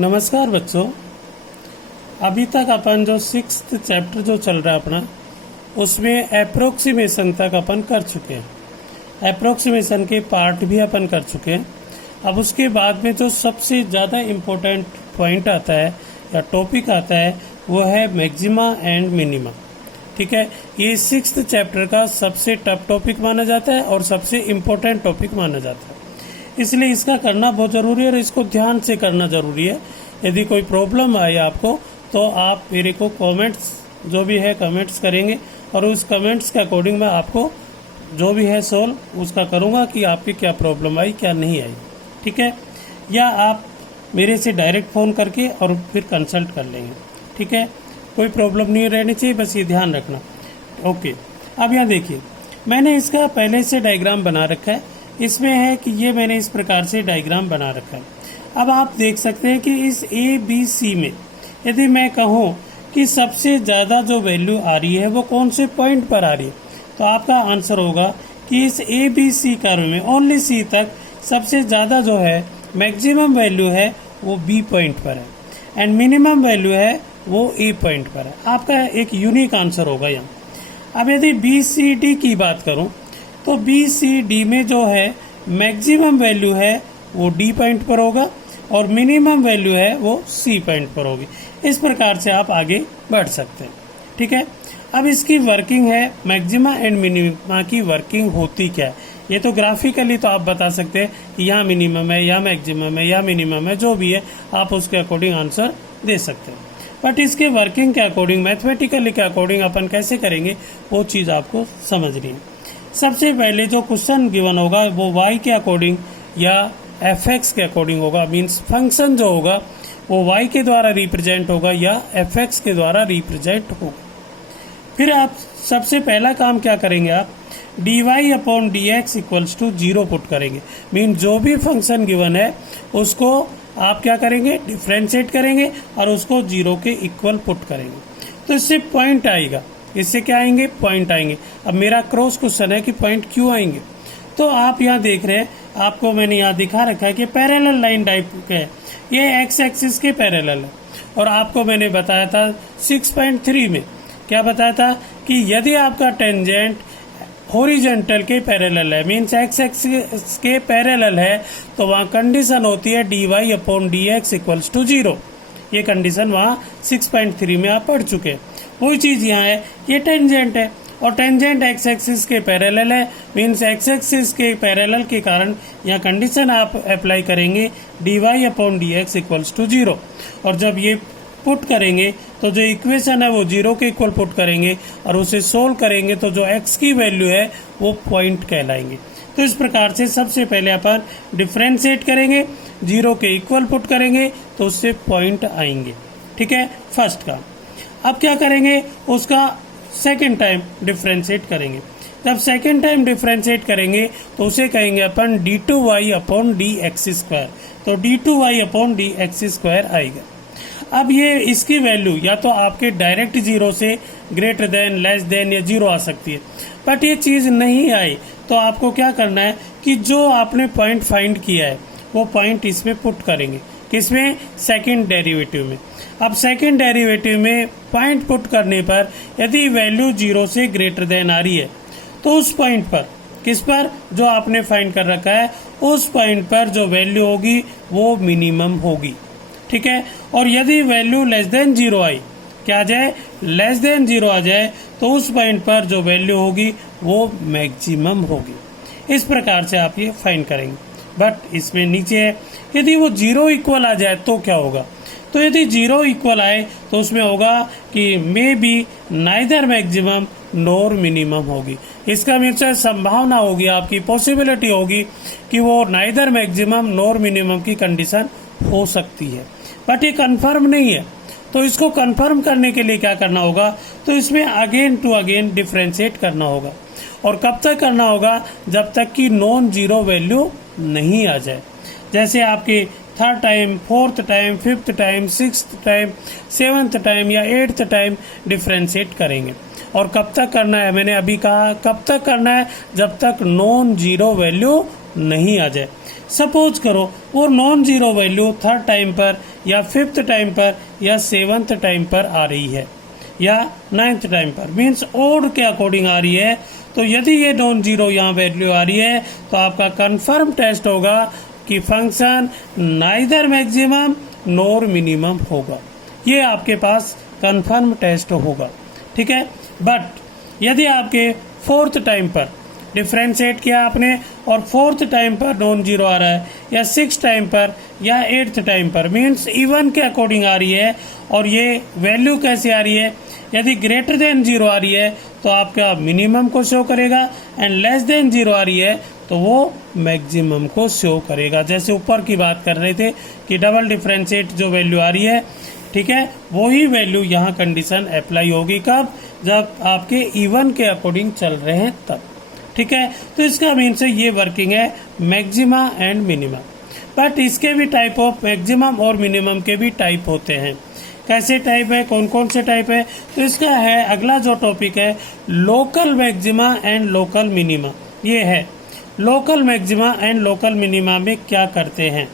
नमस्कार बच्चों, अभी तक अपन जो 6th चैप्टर जो चल रहा है अपना, उसमें अप्रोक्सीमेशन तक अपन कर चुके हैं। अप्रोक्सीमेशन के पार्ट भी अपन कर चुके हैं। अब उसके बाद में जो सबसे ज़्यादा इम्पोर्टेंट पॉइंट आता है या टॉपिक आता है वो है मैक्सिमा एंड मिनिमा। ठीक है, ये 6th चैप्टर का सबसे टफ टॉपिक माना जाता है और सबसे इम्पोर्टेंट टॉपिक माना जाता है, इसलिए इसका करना बहुत ज़रूरी है और इसको ध्यान से करना ज़रूरी है। यदि कोई प्रॉब्लम आए आपको तो आप मेरे को कमेंट्स जो भी है कमेंट्स करेंगे और उस कमेंट्स के अकॉर्डिंग मैं आपको जो भी है सोल्व उसका करूँगा कि आपकी क्या प्रॉब्लम आई क्या नहीं आई। ठीक है, या आप मेरे से डायरेक्ट फ़ोन करके और फिर कंसल्ट कर लेंगे। ठीक है, कोई प्रॉब्लम नहीं रहनी चाहिए, बस ये ध्यान रखना। ओके, अब यहाँ देखिए, मैंने इसका पहले से डायग्राम बना रखा है। इसमें है कि ये मैंने इस प्रकार से डायग्राम बना रखा है। अब आप देख सकते हैं कि इस ए बी सी में यदि मैं कहूँ कि सबसे ज़्यादा जो वैल्यू आ रही है वो कौन से पॉइंट पर आ रही है, तो आपका आंसर होगा कि इस ए बी सी कर्व में ओनली सी तक सबसे ज़्यादा जो है मैक्सिमम वैल्यू है वो बी पॉइंट पर है एंड मिनिमम वैल्यू है वो ए पॉइंट पर है। आपका एक यूनिक आंसर होगा यहाँ। अब यदि बी सी डी की बात करूँ तो बी सी डी में जो है मैक्सिमम वैल्यू है वो डी पॉइंट पर होगा और मिनिमम वैल्यू है वो सी पॉइंट पर होगी। इस प्रकार से आप आगे बढ़ सकते हैं। ठीक है, अब इसकी वर्किंग है, मैक्सिमा एंड मिनिमा की वर्किंग होती क्या है। ये तो ग्राफिकली तो आप बता सकते हैं कि यहाँ मिनिमम है, यहाँ मैक्सिमम है, यहाँ मिनिमम है, जो भी है आप उसके अकॉर्डिंग आंसर दे सकते हैं। बट इसके वर्किंग के अकॉर्डिंग, मैथमेटिकली के अकॉर्डिंग अपन कैसे करेंगे वो चीज़ आपको समझनी है। सबसे पहले जो क्वेश्चन गिवन होगा वो y के अकॉर्डिंग या fx के अकॉर्डिंग होगा। मींस फंक्शन जो होगा वो y के द्वारा रिप्रेजेंट होगा या fx के द्वारा रिप्रेजेंट होगा। फिर आप सबसे पहला काम क्या करेंगे, आप dy upon dx equals to 0 put करेंगे। मीन जो भी फंक्शन गिवन है उसको आप क्या करेंगे, डिफ्रेंशिएट करेंगे और उसको 0 के इक्वल पुट करेंगे, तो इससे पॉइंट आएगा। इससे क्या आएंगे, पॉइंट आएंगे। अब मेरा क्रॉस क्वेश्चन है कि पॉइंट क्यों आएंगे, तो आप यहाँ देख रहे हैं, आपको मैंने यहाँ दिखा रखा है कि पैरेलल लाइन टाइप है, ये एक्स एक्सिस के पैरेलल है। और आपको मैंने बताया था 6.3 में, क्या बताया था कि यदि आपका टेंजेंट हॉरिजॉन्टल के पैरेलल है, मीन्स एक्स एक्सिस के पैरेलल है, तो वहाँ कंडीशन होती है dy upon dx equals to 0। ये कंडीशन वहाँ 6.3 में आप पढ़ चुके हैं। वही चीज़ यहाँ है, ये टेंजेंट है और टेंजेंट एक्स एक्सिस के पैरेलल है, मीन्स एक्स एक्सिस के पैरेलल के कारण यहाँ कंडीशन आप अप्लाई करेंगे dy upon dx equals to 0। और जब ये पुट करेंगे तो जो इक्वेशन है वो 0 के इक्वल पुट करेंगे और उसे सोल्व करेंगे तो जो x की वैल्यू है वो पॉइंट कहलाएंगे। तो इस प्रकार से सबसे पहले अपन डिफ्रेंशिएट करेंगे, 0 के इक्वल पुट करेंगे तो उससे पॉइंट आएंगे। ठीक है, फर्स्ट का। अब क्या करेंगे, उसका सेकेंड टाइम डिफ्रेंशिएट करेंगे। जब सेकेंड टाइम डिफ्रेंशिएट करेंगे तो उसे कहेंगे अपन d2y अपॉन dx², तो d2y अपॉन dx² आएगा। अब ये इसकी वैल्यू या तो आपके डायरेक्ट 0 से ग्रेटर देन, लेस देन या 0 आ सकती है, बट ये चीज़ नहीं आई तो आपको क्या करना है कि जो आपने पॉइंट फाइंड किया है वो पॉइंट इसमें पुट करेंगे। किसमें, सेकंड डेरिवेटिव में। अब सेकंड डेरिवेटिव में पॉइंट पुट करने पर यदि वैल्यू 0 से ग्रेटर देन आ रही है तो उस पॉइंट पर, किस पर, जो आपने फाइंड कर रखा है उस पॉइंट पर जो वैल्यू होगी वो मिनिमम होगी। ठीक है, और यदि वैल्यू लेस देन 0 आई, क्या आ जाए, लेस देन 0 आ जाए, तो उस पॉइंट पर जो वैल्यू होगी वो मैक्सिमम होगी। इस प्रकार से आप ये फाइंड करेंगे। बट इसमें नीचे है, यदि वो 0 इक्वल आ जाए तो क्या होगा, तो यदि 0 इक्वल आए तो उसमें होगा कि may be neither maximum NOR minimum होगी। इसका मतलब संभावना होगी, आपकी पॉसिबिलिटी होगी कि वो नाइदर मैक्सिमम नोर मिनिमम की कंडीशन हो सकती है, बट ये कंफर्म नहीं है। तो इसको कंफर्म करने के लिए क्या करना होगा, तो इसमें अगेन टू अगेन डिफ्रेंशिएट करना होगा। और कब तक करना होगा, जब तक कि नॉन जीरो वैल्यू नहीं आ जाए। जैसे आपके third time, fourth time, fifth time, sixth time, seventh time या एट्थ टाइम डिफ्रेंशिएट करेंगे। और कब तक करना है, मैंने अभी कहा कब तक करना है, जब तक नॉन जीरो वैल्यू नहीं आ जाए। सपोज करो वो non zero value third time पर या फिफ्थ टाइम पर या सेवंथ टाइम पर आ रही है या नाइन्थ टाइम पर, मीन्स ओड के अकॉर्डिंग आ रही है, तो यदि ये नॉन जीरो यहाँ वैल्यू आ रही है तो आपका कंफर्म टेस्ट होगा कि फंक्शन नाइदर मैक्सिमम नोर मिनिमम होगा। ये आपके पास कंफर्म टेस्ट होगा, ठीक है। बट यदि आपके फोर्थ टाइम पर डिफ्रेंशिएट किया आपने और फोर्थ टाइम पर नॉन जीरो आ रहा है या सिक्स टाइम पर या एट्थ टाइम पर, मीन्स इवन के अकॉर्डिंग आ रही है और ये वैल्यू कैसे आ रही है, यदि ग्रेटर देन जीरो आ रही है तो आपका मिनिमम को शो करेगा एंड लेस देन जीरो आ रही है तो वो मैक्सिमम को शो करेगा। जैसे ऊपर की बात कर रहे थे कि डबल डिफरेंशिएट जो वैल्यू आ रही है, ठीक है, वही वैल्यू यहाँ कंडीशन अप्लाई होगी कब, जब आपके इवन के अकॉर्डिंग चल रहे हैं तब, ठीक है। तो इसका मीन से ये वर्किंग है मैक्सिमा एंड मिनिमा। बट इसके भी टाइप ऑफ मैक्सिमम और मिनिमम के भी टाइप होते हैं। कैसे टाइप है, कौन कौन से टाइप है, तो इसका है अगला जो टॉपिक है local maxima and local minima. ये है local maxima and local minima में क्या करते हैं।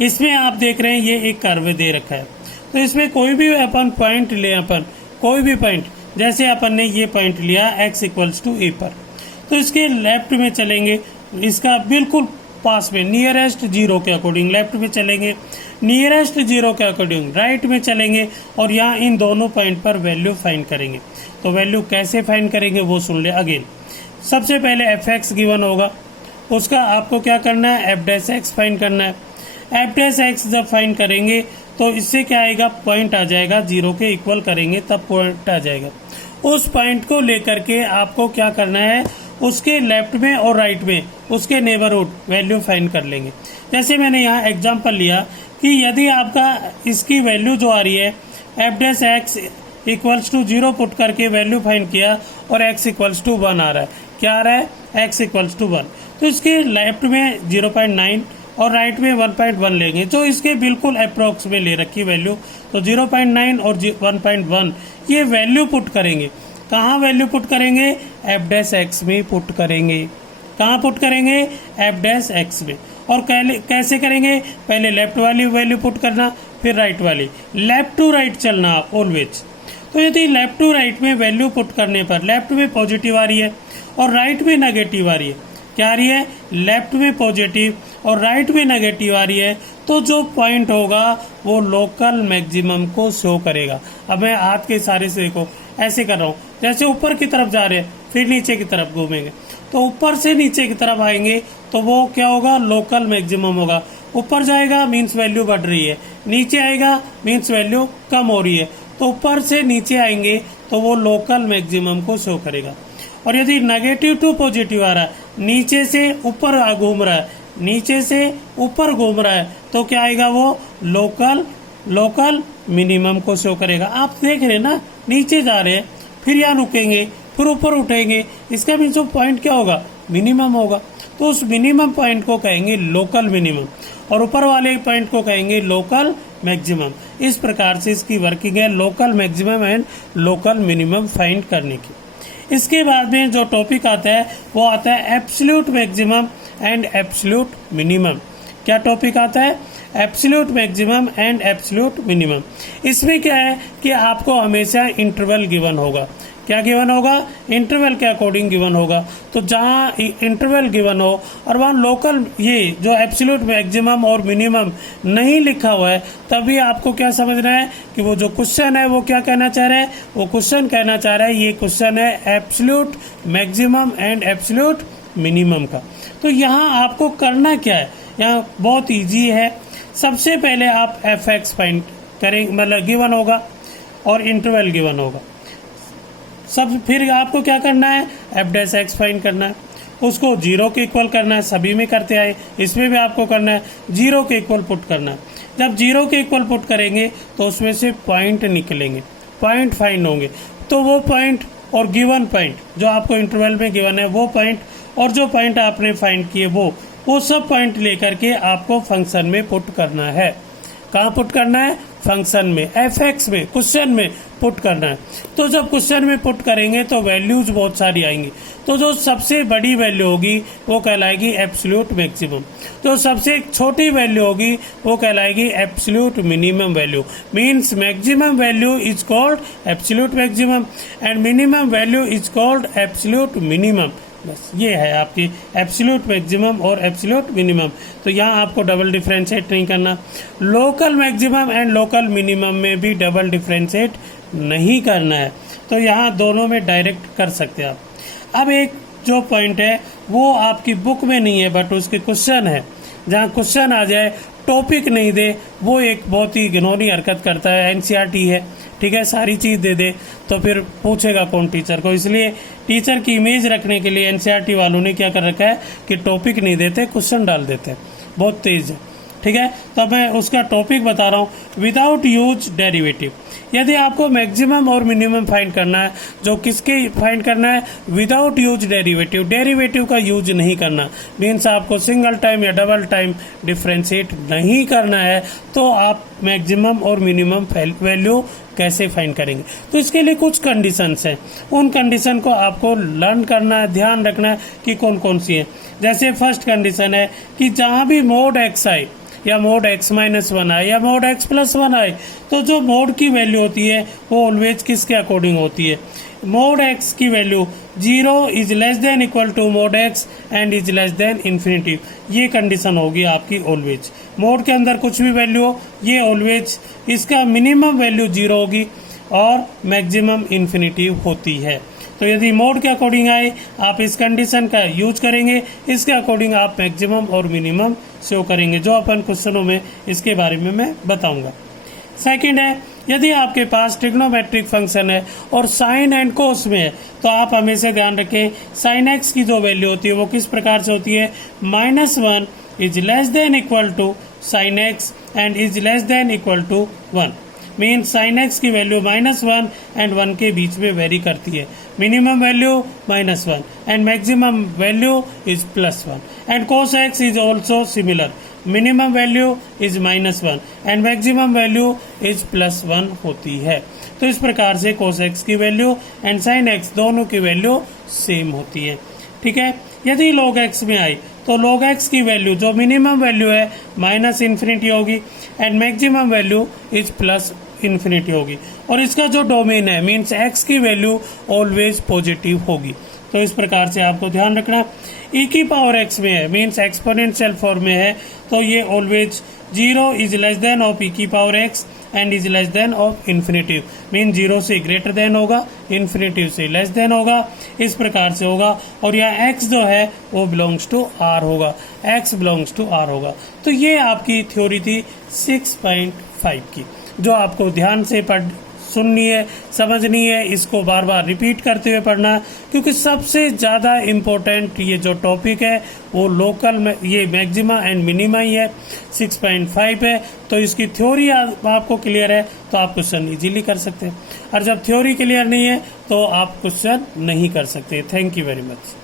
इसमें आप देख रहे हैं ये एक कर्व दे रखा है, तो इसमें कोई भी अपन पॉइंट ले, अपन कोई भी पॉइंट, जैसे अपन ने ये पॉइंट लिया x इक्वल्स टू ए पर, तो इसके लेफ्ट में चलेंगे, इसका बिल्कुल पास में नियरेस्ट जीरो के अकॉर्डिंग लेफ्ट में चलेंगे, नियरेस्ट जीरो के अकॉर्डिंग राइट में चलेंगे और यहाँ इन दोनों पॉइंट पर वैल्यू फाइंड करेंगे। तो वैल्यू कैसे फाइंड करेंगे वो सुन ले अगेन। सबसे पहले एफ एक्स गिवन होगा, उसका आपको क्या करना है, एफ डैश एक्स फाइंड करना है। एफ डैश एक्स जब फाइंड करेंगे तो इससे क्या आएगा, पॉइंट आ जाएगा, जीरो के इक्वल करेंगे तब पॉइंट आ जाएगा। उस पॉइंट को लेकर के आपको क्या करना है, उसके लेफ्ट में और राइट में उसके नेबरहुड वैल्यू फाइंड कर लेंगे। जैसे मैंने यहाँ एग्जांपल लिया कि यदि आपका इसकी वैल्यू जो आ रही है F dash x equals to zero put करके वैल्यू फाइंड किया और एक्स इक्वल्स टू वन आ रहा है, क्या आ रहा है, एक्स इक्वल्स टू वन, तो इसके लेफ्ट में 0.9 और राइट में 1.1 लेंगे, जो इसके बिल्कुल अप्रोक्स में ले रखी वैल्यू, तो 0.9 और 1.1 ये वैल्यू पुट करेंगे। कहाँ वैल्यू पुट करेंगे, एफ डैश एक्स में पुट करेंगे। कहाँ पुट करेंगे, एफ डैश एक्स में। और कैसे करेंगे, पहले लेफ्ट वाली वैल्यू पुट करना, फिर राइट वाली, लेफ्ट टू राइट चलना आप ऑलवेज। तो यदि लेफ्ट टू राइट में वैल्यू पुट करने पर लेफ्ट में पॉजिटिव आ रही है और राइट में नेगेटिव आ रही है, क्या आ रही है, लेफ्ट में पॉजिटिव और राइट में नेगेटिव आ रही है, तो जो पॉइंट होगा वो लोकल मैक्सिमम को शो करेगा। अब मैं हाथ के इशारे से देखो ऐसे कर रहा हूँ, जैसे ऊपर की तरफ जा रहे हैं फिर नीचे की तरफ घूमेंगे, तो ऊपर से नीचे की तरफ आएंगे तो वो क्या होगा, लोकल मैक्सिमम होगा। ऊपर जाएगा मीन्स वैल्यू बढ़ रही है, नीचे आएगा मीन्स वैल्यू कम हो रही है, तो ऊपर से नीचे आएंगे तो वो लोकल मैक्सिमम को शो करेगा। और यदि नेगेटिव टू पॉजिटिव आ रहा है, नीचे से ऊपर घूम रहा है, नीचे से ऊपर घूम रहा है, तो क्या आएगा, वो लोकल मिनिमम को शो करेगा। आप देख रहे हैं ना, नीचे जा रहे हैं फिर यहाँ रुकेंगे फिर ऊपर उठेंगे, इसका मीन्स पॉइंट क्या होगा, मिनिमम होगा। तो उस मिनिमम पॉइंट को कहेंगे लोकल मिनिमम और ऊपर वाले पॉइंट को कहेंगे लोकल मैक्सिमम। इस प्रकार से इसकी वर्किंग है local maximum and local minimum find करने की। इसके बाद में जो टॉपिक आता है वो आता है absolute maximum and absolute minimum. क्या टॉपिक आता है, absolute maximum and absolute minimum. इसमें क्या है कि आपको हमेशा इंटरवल गिवन होगा। क्या गिवन होगा, इंटरवल के अकॉर्डिंग गिवन होगा। तो जहाँ इंटरवल गिवन हो और वहाँ लोकल ये जो एब्सोल्यूट मैक्सिमम और मिनिमम नहीं लिखा हुआ है, तभी आपको क्या समझना है कि वो जो क्वेश्चन है वो क्या कहना चाह रहा है, वो क्वेश्चन कहना चाह रहा है ये क्वेश्चन है absolute maximum and absolute minimum का। तो यहाँ आपको करना क्या है, यहाँ बहुत ईजी है। सबसे पहले आप एफ एक्स फाइंड करेंगे, मतलब गिवन होगा और इंटरवल गिवन होगा सब। फिर आपको क्या करना है, एफ डैश एक्स फाइंड करना है, उसको जीरो के इक्वल करना है, सभी में करते आए, इसमें भी आपको करना है, जीरो के इक्वल पुट करना है। जब जीरो के इक्वल पुट करेंगे तो उसमें से पॉइंट निकलेंगे, पॉइंट फाइंड होंगे। तो वो पॉइंट और गिवन पॉइंट जो आपको इंटरवल में गिवन है वो पॉइंट और जो पॉइंट आपने फाइंड किए वो सब पॉइंट लेकर के आपको फंक्शन में पुट करना है। कहाँ पुट करना है, फंक्शन में, fx में, क्वेश्चन में पुट करना है। तो जब क्वेश्चन में पुट करेंगे तो वैल्यूज बहुत सारी आएंगी। तो जो सबसे बड़ी वैल्यू होगी वो कहलाएगी एब्सोल्यूट मैक्सिमम, जो सबसे छोटी वैल्यू होगी वो कहलाएगी absolute minimum value. Means maximum value is called absolute maximum and minimum value is called absolute minimum. बस ये है आपकी एब्सोल्यूट मैक्सिमम और एब्सोल्यूट मिनिमम। तो यहाँ आपको डबल डिफरेंशिएट नहीं करना। Local maximum and local minimum में भी डबल डिफरेंशिएट नहीं करना है। तो यहाँ दोनों में डायरेक्ट कर सकते हैं आप। अब एक जो पॉइंट है वो आपकी बुक में नहीं है बट उसके क्वेश्चन है, जहाँ क्वेश्चन आ जाए टॉपिक नहीं दे, वो एक बहुत ही घिनौनी हरकत करता है। एनसीईआरटी है, ठीक है, सारी चीज़ दे दे तो फिर पूछेगा कौन टीचर को। इसलिए टीचर की इमेज रखने के लिए एनसीईआरटी वालों ने क्या कर रखा है कि टॉपिक नहीं देते, क्वेश्चन डाल देते हैं, बहुत तेज है, ठीक है। तो मैं उसका टॉपिक बता रहा हूँ, विदाउट यूज डेरिवेटिव। यदि आपको मैक्सिमम और मिनिमम फाइंड करना है, जो किसके फाइंड करना है, विदाउट यूज डेरिवेटिव, डेरिवेटिव का यूज नहीं करना, मीन्स आपको सिंगल टाइम या डबल टाइम डिफ्रेंशिएट नहीं करना है, तो आप मैक्सिमम और मिनिमम वैल्यू कैसे फाइंड करेंगे। तो इसके लिए कुछ कंडीशंस हैं, उन कंडीशन को आपको लर्न करना है, ध्यान रखना है कि कौन कौन सी है। जैसे फर्स्ट कंडीशन है कि जहाँ भी मोड एक्स आए या मोड x माइनस 1 आए या मोड x प्लस 1 आए, तो जो मोड की वैल्यू होती है वो ऑलवेज किसके अकॉर्डिंग होती है, मोड x की value 0 is less than equal to mod x and is less than infinity. ये कंडीशन होगी आपकी ऑलवेज। मोड के अंदर कुछ भी वैल्यू हो, ये ऑलवेज इसका मिनिमम वैल्यू 0 होगी और मैक्सिमम इन्फिनिटी होती है। तो यदि मोड के अकॉर्डिंग आए आप इस कंडीशन का यूज करेंगे, इसके अकॉर्डिंग आप मैक्सिमम और मिनिमम शो करेंगे, जो अपन क्वेश्चनों में इसके बारे में मैं बताऊंगा। सेकंड है, यदि आपके पास ट्रिग्नोमेट्रिक फंक्शन है और साइन एंड कोस में है, तो आप हमेशा ध्यान रखें साइन एक्स की जो वैल्यू होती है वो किस प्रकार से होती है, -1 is less than equal to sine x and is less than equal to 1। Mean sine x की वैल्यू -1 एंड 1 के बीच में वेरी करती है। Minimum value -1 and maximum value is +1 and cos x is also similar. Minimum value is -1 and maximum value is +1 होती है। तो इस प्रकार से cos x की वैल्यू एंड sin x दोनों की वैल्यू सेम होती है, ठीक है। यदि log x में आई तो log x की वैल्यू जो मिनिमम वैल्यू है -∞ होगी एंड मैक्सिमम वैल्यू इज +∞ होगी और इसका जो डोमेन है मीन्स x की वैल्यू ऑलवेज पॉजिटिव होगी। तो इस प्रकार से आपको ध्यान रखना। e की पावर x में है मीन्स एक्सपोनेंशियल फॉर्म में है, तो ये always 0 is less then of e की power x and is less then of infinitive. Mean 0 से ग्रेटर देन होगा, इन्फिनिटिव से लेस देन होगा, इस प्रकार से होगा। और यहाँ x जो है वो बिलोंग्स टू r होगा, x बिलोंग्स टू r होगा। तो ये आपकी थ्योरी थी 6.5 की, जो आपको ध्यान से सुननी है, समझनी है, इसको बार बार रिपीट करते हुए पढ़ना, क्योंकि सबसे ज़्यादा इम्पोर्टेंट ये जो टॉपिक है वो लोकल में ये मैक्सिमा एंड मिनिमा ही है, 6.5 है। तो इसकी थ्योरी आपको क्लियर है तो आप क्वेश्चन इजीली कर सकते हैं, और जब थ्योरी क्लियर नहीं है तो आप क्वेश्चन नहीं कर सकते। Thank you very much.